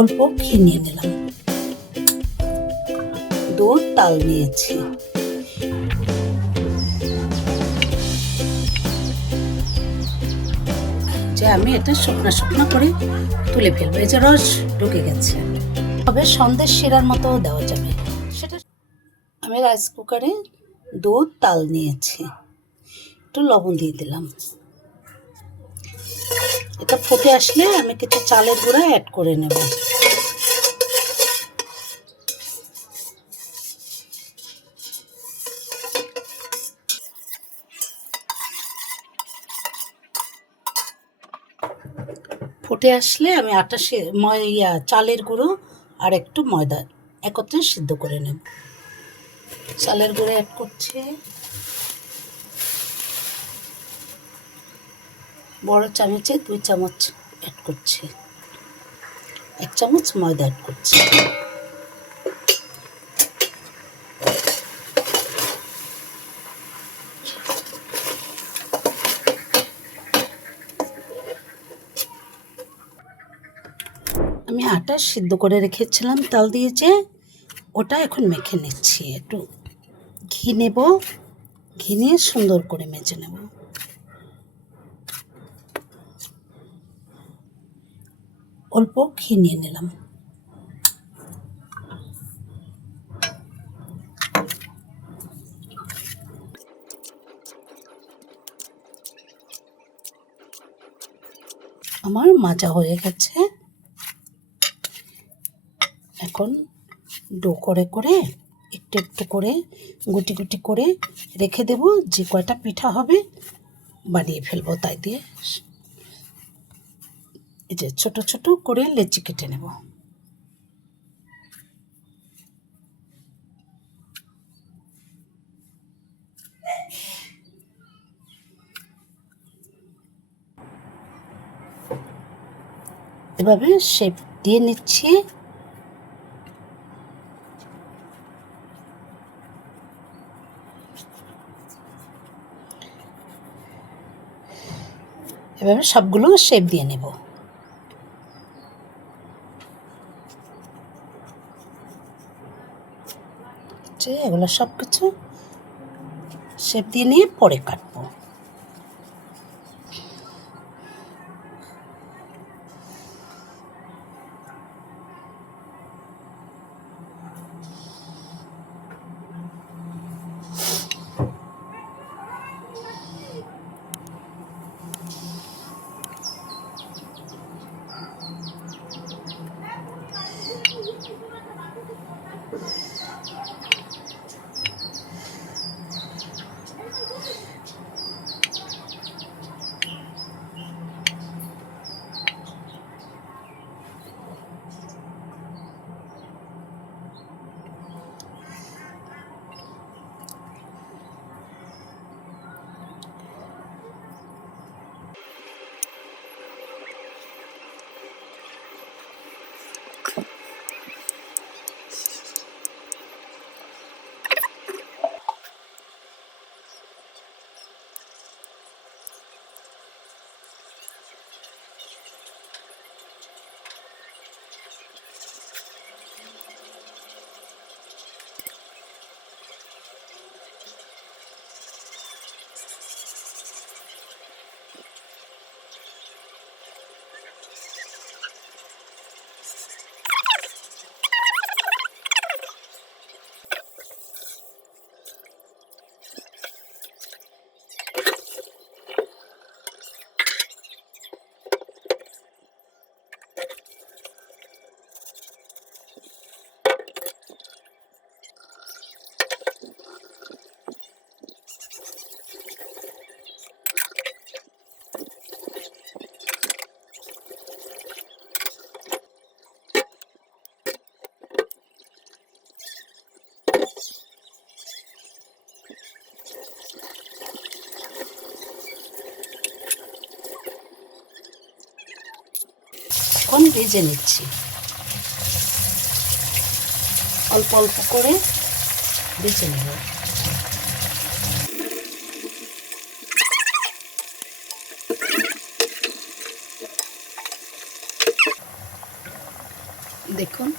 অল্প ঘি নিয়ে নিলাম। দুধ তাল নিয়েছি যে আমি এটা শুকনো শুকনো করে তুলে ফেলব, এই যে রস ঢুকে গেছে। তবে সন্দেশ শিরার মতো দেওয়া যাবে। সেটা আমি রাইস কুকারে দুধ তাল নিয়েছি একটু লবণ দিয়ে দিলাম। ফুটে আসলে আমি কিছু চালের গুঁড়া অ্যাড করে নেব। ফুটে আসলে আমি আটা ইয়া, চালের গুঁড়ো আর একটু ময়দা একত্রে সিদ্ধ করে নেব। চালের গুঁড়ো অ্যাড করছি। বড় চামচে দুই চামচ অ্যাড করছি। এক চামচ ময়দা অ্যাড করছি। আমি আটা সিদ্ধ করে রেখেছিলাম, তাল দিয়েছে ওটা এখন মেখে নিচ্ছি। একটু ঘি নেব, ঘি নিয়ে সুন্দর করে মেজে নেব। অল্প ঘি নিয়ে নিলাম। আমার মাজা হয়ে গেছে। এখন ডো করে করে, একটু একটু করে গুটি গুটি করে রেখে দেব। যে কয়টা পিঠা হবে বানিয়ে ফেলব তাই দিয়ে। এই যে ছোট ছোট করে লেচি কেটে নেব। এভাবে শেপ দিয়ে নিচ্ছি। এভাবে সবগুলো শেপ দিয়ে নেব। যে এগুলো সব কিছু শেপ দিয়ে নিয়ে পরে কাটবো। এখন ভেজে নিচ্ছি। অল্প অল্প করে ভেজে নেব। দেখুন।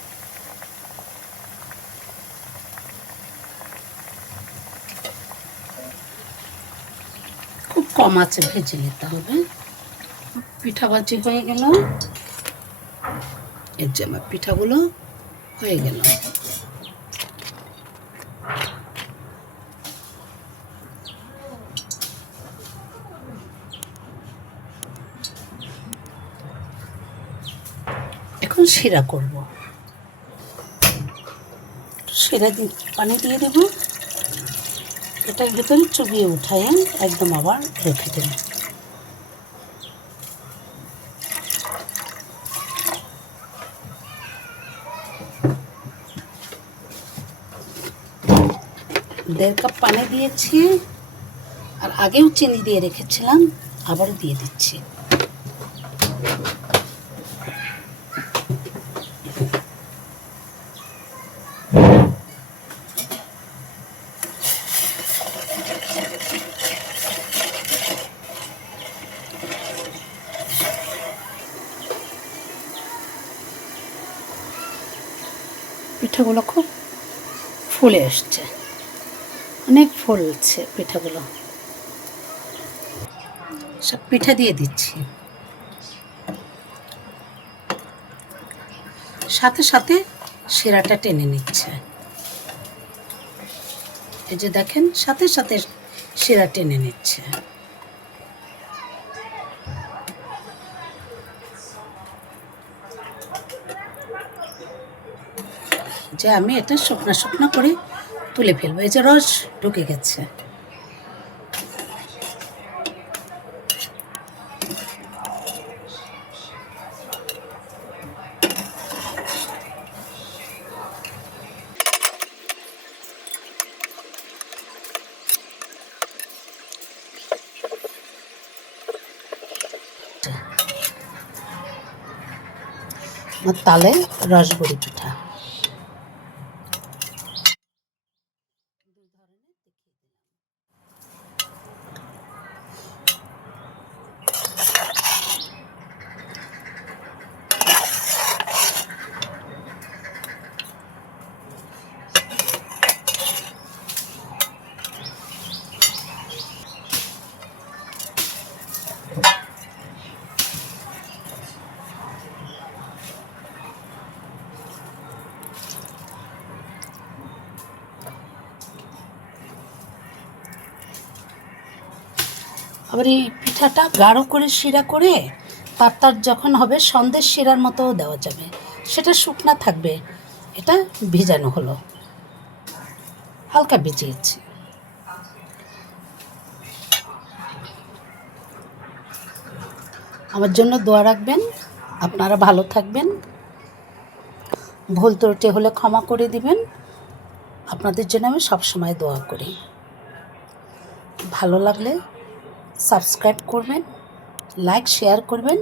খুব কম আছে ভেজে নিতে হবে। পিঠা বাজি হয়ে গেল। এর যে আমার পিঠাগুলো হয়ে গেল। এখন শিরা করব। শিরা পানি দিয়ে দেব। এটার ভেতরে চুবিয়ে উঠায় একদম আবার রেখে দেব। দেড় কাপ পানি দিয়েছি, আর আগেও চিনি দিয়ে রেখেছিলাম, আবারও দিয়ে দিচ্ছি। পিঠাগুলো খুব ফুলে এসছে। অনেক ফুলছে পিঠাগুলো। সব পিঠা দিয়ে দিচ্ছি। সাথে সাথে শিরাটা টেনে নিচ্ছে। এই যে দেখেন, সাথে সাথে শিরা টেনে নিচ্ছে। যে আমি এটা শুকনা শুকনা করে তুলে ফেলব। এই যে রস ঢুকে গেছে। তালে রসবড়ি পিঠা দেখে দিলাম। আবার এই পিঠাটা গাঢ় করে শিরা করে তার তার যখন হবে সন্দেশ শিরার মতো দেওয়া যাবে। সেটা শুকনা থাকবে। এটা ভিজানো হলো। হালকা ভিজিয়েছি। আমার জন্য দোয়া রাখবেন। আপনারা ভালো থাকবেন। ভুল ত্রুটি হলে ক্ষমা করে দিবেন। আপনাদের জন্য আমি সবসময় দোয়া করি। ভালো লাগলে সাবস্ক্রাইব করবেন লাইক শেয়ার করবেন।